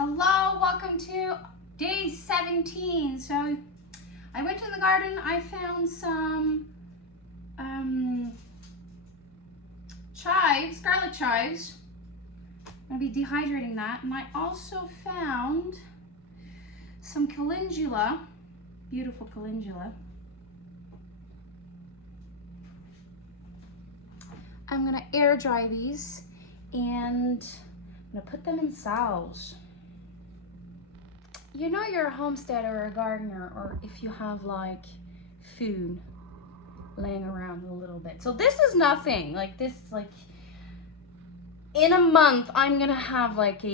Hello, welcome to day 17. So I went to the garden, I found some chives, garlic chives. I'm gonna be dehydrating that. And I also found some calendula, beautiful calendula. I'm gonna air dry these and I'm gonna put them in salves. You know you're a homesteader or a gardener, or if you have like food laying around a little bit. So this is nothing, like this, like in a month I'm gonna have like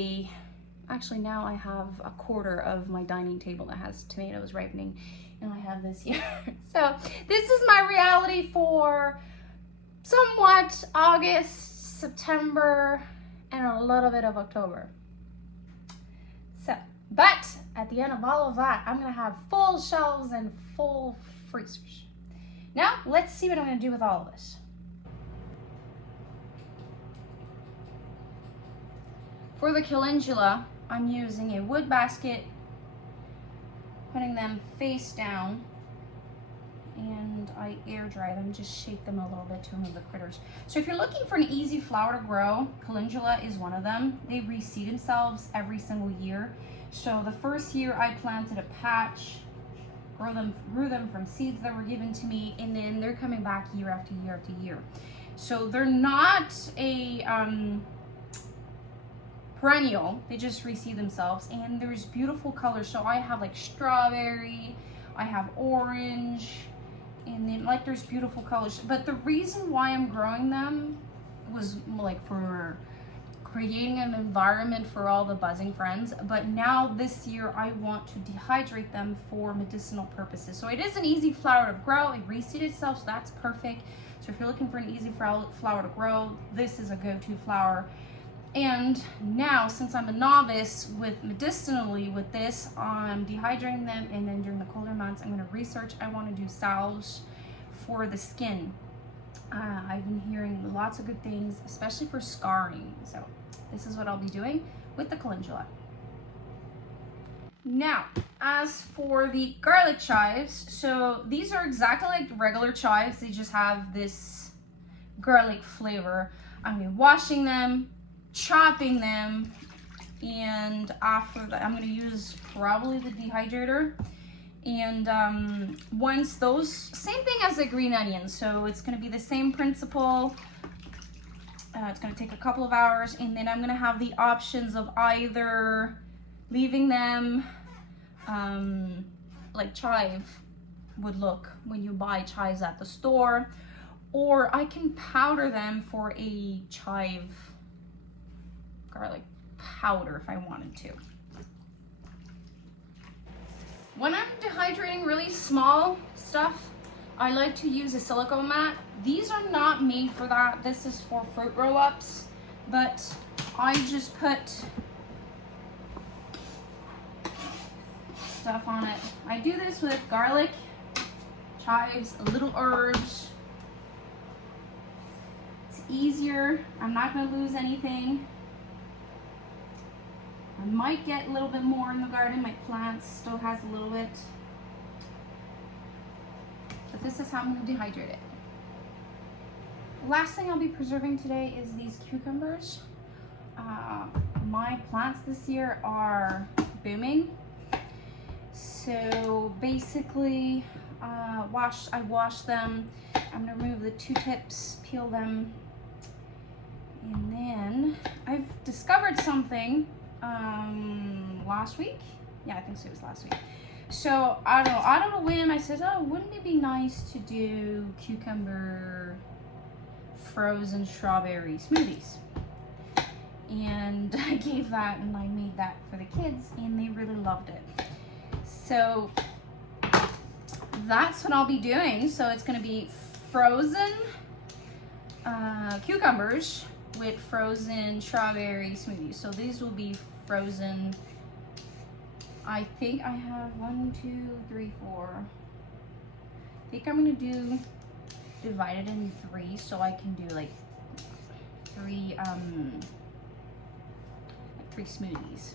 actually now I have a quarter of my dining table that has tomatoes ripening, and I have this here. So this is my reality for somewhat August, September, and a little bit of October. So, but at the end of all of that, I'm gonna have full shelves and full freezers. Now, let's see what I'm gonna do with all of this. For the calendula, I'm using a wood basket, putting them face down, and I air dry them, just shake them a little bit to remove the critters. So if you're looking for an easy flower to grow, calendula is one of them. They reseed themselves every single year. So the first year I planted a patch, grew them from seeds that were given to me, and then they're coming back year after year after year. So they're not a perennial, they just reseed themselves, and there's beautiful colors. So I have like strawberry, I have orange, and then like there's beautiful colors. But the reason why I'm growing them was like for creating an environment for all the buzzing friends. But now this year I want to dehydrate them for medicinal purposes. So it is an easy flower to grow. It reseeded itself, so that's perfect. So if you're looking for an easy flower to grow, this is a go-to flower. And now, since I'm a novice with medicinally with this, I'm dehydrating them, and then during the colder months, I'm gonna research. I wanna do salves for the skin. I've been hearing lots of good things, especially for scarring. So this is what I'll be doing with the calendula. Now, as for the garlic chives, so these are exactly like regular chives. They just have this garlic flavor. I'm gonna be washing them, chopping them, and after that I'm going to use probably the dehydrator. And once those, same thing as the green onions, so it's going to be the same principle. It's going to take a couple of hours, and then I'm going to have the options of either leaving them like chive would look when you buy chives at the store, or I can powder them for a chive garlic powder if I wanted to. When I'm dehydrating really small stuff, I like to use a silicone mat. These are not made for that. This is for fruit roll-ups, but I just put stuff on it. I do this with garlic, chives, little herbs. It's easier. I'm not going to lose anything. I might get a little bit more in the garden. My plants still has a little bit. But this is how I'm going to dehydrate it. Last thing I'll be preserving today is these cucumbers. My plants this year are booming. So basically, I wash them. I'm going to remove the two tips, peel them. And then I've discovered something last week. Yeah, I think so, it was last week. So I don't know, out of a whim, I said, oh, wouldn't it be nice to do cucumber frozen strawberry smoothies? And I gave that, and I made that for the kids, and they really loved it. So that's what I'll be doing. So it's going to be frozen cucumbers with frozen strawberry smoothies. So these will be frozen. I think I have 1, 2, 3, 4. I think I'm gonna do divide it in 3, so I can do like 3 smoothies.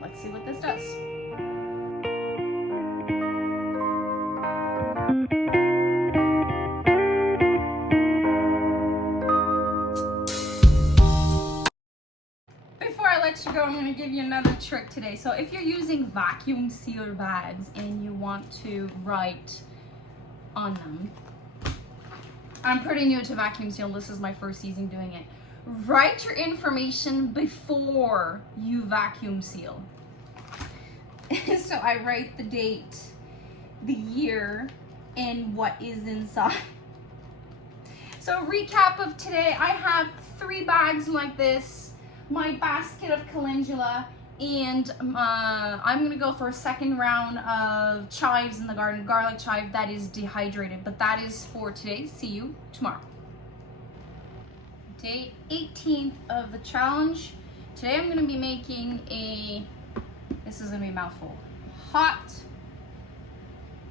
let's see what this does. Before I let you go, I'm going to give you another trick today. So if you're using vacuum sealer bags and you want to write on them, I'm pretty new to vacuum seal. This is my first season doing it. Write your information before you vacuum seal. So I write the date, the year, and what is inside. So recap of today, I have 3 bags like this, my basket of calendula, and I'm gonna go for a second round of chives in the garden, garlic chive that is dehydrated, but that is for today. See you tomorrow. Day 18th of the challenge. Today I'm gonna be making this is gonna be a mouthful, hot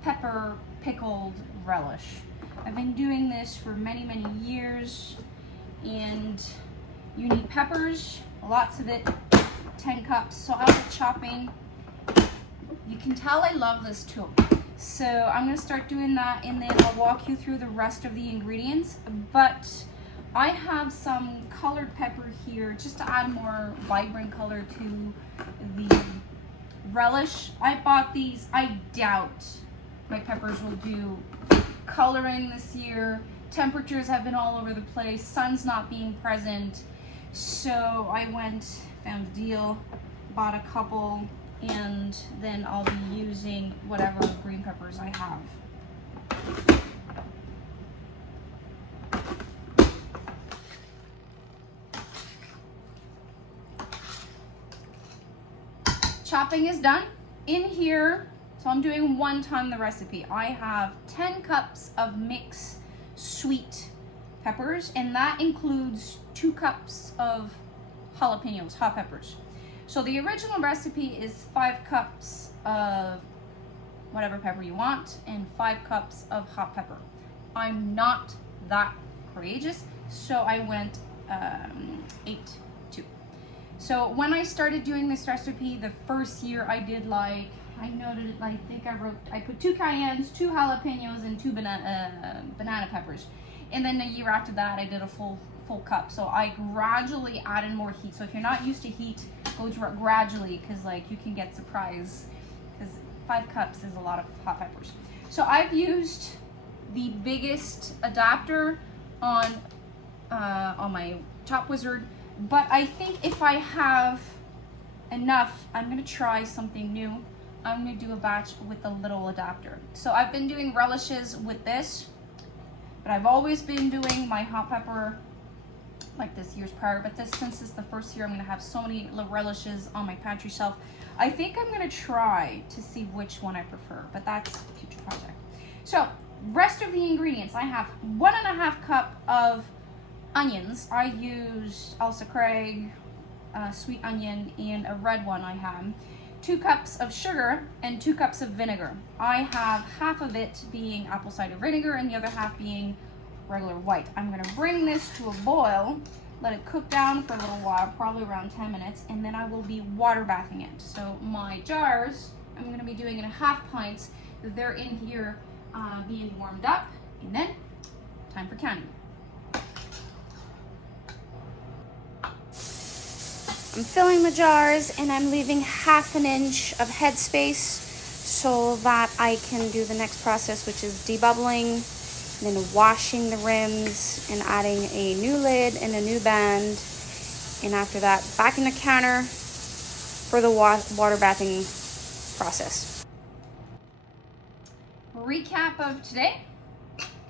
pepper pickled relish. I've been doing this for many years, and you need peppers, lots of it, 10 cups. So I'll be chopping. You can tell I love this tool. So I'm gonna start doing that, and then I'll walk you through the rest of the ingredients. But I have some colored pepper here just to add more vibrant color to the relish. I bought these. I doubt my peppers will do coloring this year. Temperatures have been all over the place. Sun's not being present. So I found a deal, bought a couple, and then I'll be using whatever green peppers I have. Chopping is done. In here, so I'm doing 1 time the recipe. I have 10 cups of mixed sweet peppers, and that includes 2 cups of jalapenos, hot peppers. So the original recipe is 5 cups of whatever pepper you want and 5 cups of hot pepper. I'm not that courageous, so I went 8-2. So when I started doing this recipe, the first year I did I put 2 cayennes, 2 jalapenos, and 2 banana peppers. And then a year after that, I did a full cup. So I gradually added more heat. So if you're not used to heat, go gradually, because you can get surprised, because 5 cups is a lot of hot peppers. So I've used the biggest adapter on my Chop Wizard, but I think if I have enough, I'm gonna try something new. I'm gonna do a batch with a little adapter. So I've been doing relishes with this, but I've always been doing my hot pepper like this years prior, but since it's the first year, I'm gonna have so many relishes on my pantry shelf. I think I'm gonna try to see which one I prefer, but that's a future project. So rest of the ingredients, I have 1.5 cup of onions. I used Elsa Craig, sweet onion, and a red one I have. 2 cups of sugar and 2 cups of vinegar. I have half of it being apple cider vinegar and the other half being regular white. I'm gonna bring this to a boil, let it cook down for a little while, probably around 10 minutes, and then I will be water bathing it. So my jars, I'm gonna be doing it in 1/2 pints. They're in here being warmed up, and then time for counting. I'm filling the jars, and I'm leaving 1/2 inch of headspace so that I can do the next process, which is debubbling, and then washing the rims and adding a new lid and a new band. And after that, back in the counter for the water bathing process. Recap of today.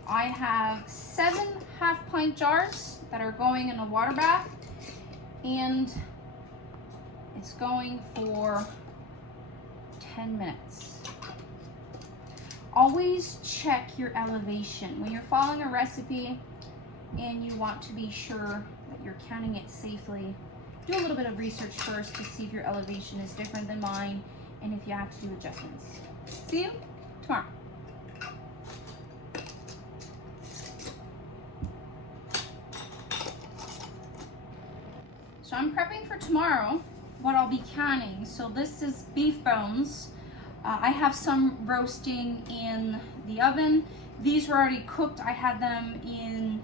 I have 7 1/2 pint jars that are going in a water bath, and it's going for 10 minutes. Always check your elevation. When you're following a recipe and you want to be sure that you're counting it safely, do a little bit of research first to see if your elevation is different than mine and if you have to do adjustments. See you tomorrow. So I'm prepping for tomorrow. what I'll be canning. So this is beef bones. I have some roasting in the oven. These were already cooked. I had them in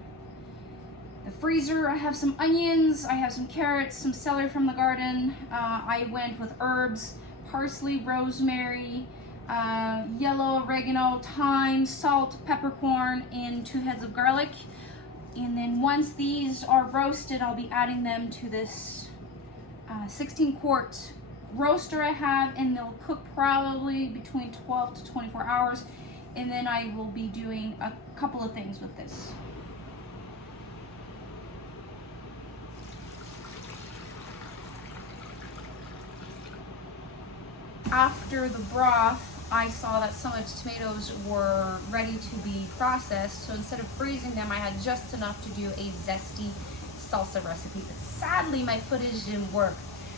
the freezer. I have some onions, I have some carrots, some celery from the garden. I went with herbs, parsley, rosemary, yellow oregano, thyme, salt, peppercorn, and 2 heads of garlic. And then once these are roasted, I'll be adding them to this 16-quart roaster I have, and they'll cook probably between 12 to 24 hours. And then I will be doing a couple of things with this. After the broth, I saw that some of the tomatoes were ready to be processed, so instead of freezing them, I had just enough to do a zesty salsa recipe. But sadly, my footage didn't work.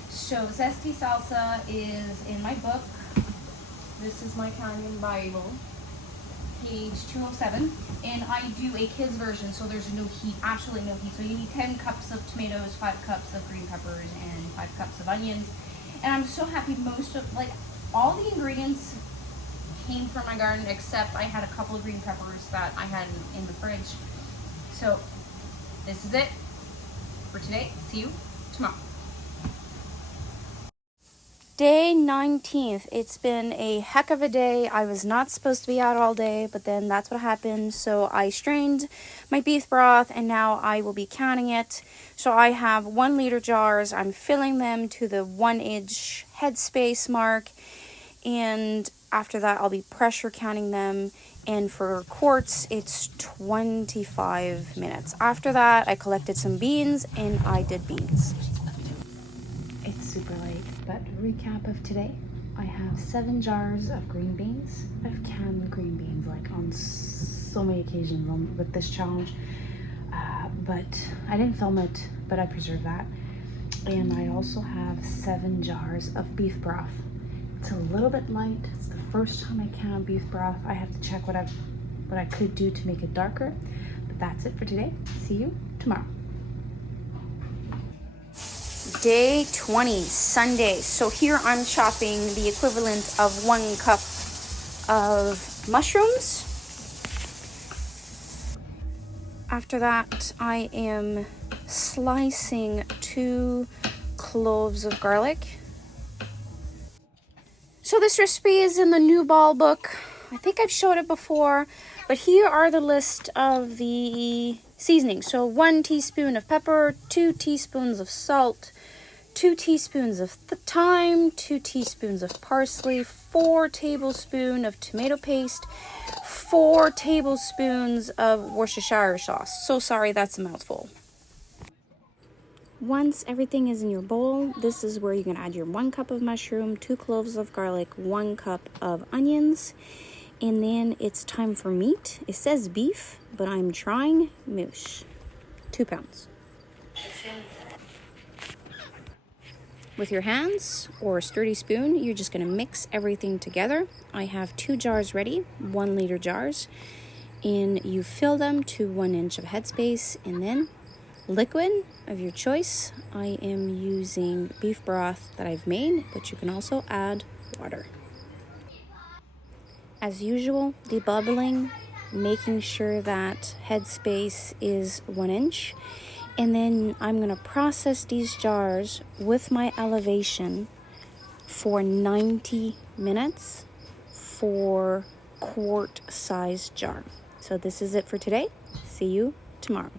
So zesty salsa is in my book. This is my Canyon Bible, page 207, and I do a kid's version, so there's no heat, absolutely no heat. So you need 10 cups of tomatoes, 5 cups of green peppers, and 5 cups of onions. And I'm so happy all the ingredients came from my garden, except I had a couple of green peppers that I had in the fridge. So this is it for today. See you tomorrow. Day 19th. It's been a heck of a day. I was not supposed to be out all day, but then that's what happened. So I strained my beef broth, and now I will be canning it. So I have 1 liter jars. I'm filling them to the 1-inch headspace mark, and after that I'll be pressure canning them. And for quarts, it's 25 minutes. After that, I collected some beans and I did beans. It's super late, but recap of today. I have 7 jars of green beans. I've canned green beans like on so many occasions with this challenge, but I didn't film it, but I preserved that. And I also have 7 jars of beef broth. It's a little bit light. It's the first time I can beef broth. I have to check what I could do to make it darker, but that's it for today. See you tomorrow. Day 20, Sunday. So here I'm chopping the equivalent of 1 cup of mushrooms. After that, I am slicing 2 cloves of garlic. So this recipe is in the New Ball book. I think I've showed it before, but here are the list of the seasonings. So 1 teaspoon of pepper, 2 teaspoons of salt, 2 teaspoons of thyme, 2 teaspoons of parsley, 4 tablespoons of tomato paste, 4 tablespoons of Worcestershire sauce. So sorry, that's a mouthful. Once everything is in your bowl, this is where you're going to add your 1 cup of mushroom, 2 cloves of garlic, 1 cup of onions, and then it's time for meat. It says beef, but I'm trying moose. 2 pounds. With your hands or a sturdy spoon, you're just going to mix everything together. I have 2 jars ready, 1 liter jars, and you fill them to 1 inch of headspace, and then liquid of your choice. I am using beef broth that I've made, but you can also add water. As usual, debubbling, making sure that headspace is 1 inch. And then I'm going to process these jars with my elevation for 90 minutes for quart size jar. So this is it for today. See you tomorrow.